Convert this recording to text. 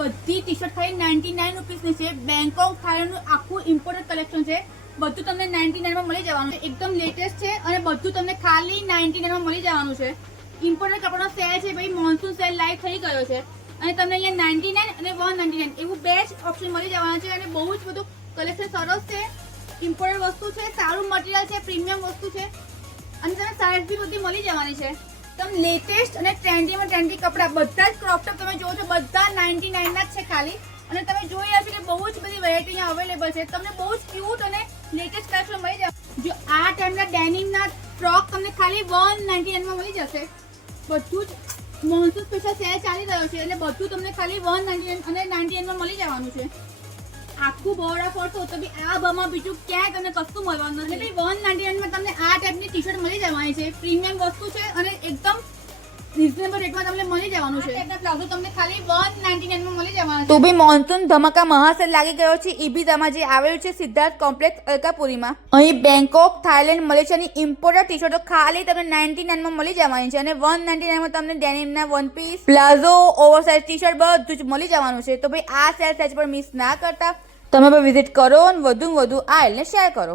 બધી T shirt ખાલી 99 રૂપીસની છે. બેંકોક થાઈલેન્ડનું આખું ઇમ્પોર્ટેડ કલેક્શન છે. બધું તમને 99 માં મળી જવાનું છે. એકદમ લેટેસ્ટ છે અને બધું તમને ખાલી 99 માં મળી જવાનું છે. ઇમ્પોર્ટેડ કપડાનો સેલ છે ભાઈ, મોન્સૂન સેલ લાઈવ થઈ ગયો છે અને તમને અહીંયા 99 અને 199 એવું બેસ્ટ ઓપ્શન મળી જવાના છે. અને બહુ જ બધું કલેક્શન સરસ છે. ઇમ્પોર્ટેડ વસ્તુ છે, સારું મટીરિયલ છે, પ્રીમિયમ વસ્તુ છે અને તમને સાઇઝ બી બધી મળી જવાની છે. તમે લેટેસ્ટ અને ટ્રેન્ડીમાં ટ્રેન્ડી કપડાં બધા જ ક્રોપ ટોપ તમે જોવો છો, બધા 99 ના જ છે ખાલી. અને તમે જોઈ રહ્યા છો કે બહુ જ બધી વેરાયટી અહીંયા અવેલેબલ છે. તમને બહુ જ ક્યુટ અને લેટેસ્ટ કલેક્શન મળી જશે. જો આ ટાઈમના ડેનિમના ફ્રોક તમને ખાલી 199 માં મળી જશે. બધું જ મોન્સૂન સ્પેશિયલ સેલ ચાલી રહ્યો છે એટલે બધું તમને ખાલી 199 અને 99 માં મળી જવાનું છે. આખું બોર્ડર ફરશો તો બી આ ભાવમાં બીજું ક્યાંય તમને કશું મળવાનું નથી. એટલે 199 માં તમને આ ટાઈપની ટી શર્ટ મળી જવાની છે. પ્રીમિયમ વસ્તુ છે અને એકદમ રીઝનેબલ રેટમાં તમને મળી જવાનું છે. આ પ્લાઝો તમને ખાલી 199 માં મળી જવાનું છે. તો બી મોન્સૂન ધમાકા મહાસેલ લાગી ગયો છે ઈબીઝામાં, જે આવેલું છે સિદ્ધાર્થ કોમ્પ્લેક્સ અલકાપુરીમાં. અહીં બેંકોક, થાઈલેન્ડ, મલેશિયાની ઇમ્પોર્ટેડ ટી શર્ટો ખાલી તમને 99 માં મળી જવાની છે અને 199 માં તમને ડેનિમના one piece, palazzo, oversize T shirt બધું જ મળી જવાનું છે. તો ભાઈ આ સેલ સેજ પર મિસ ના કરતા તમે પણ વિઝિટ કરો અને વધુ આ એલને શેર કરો.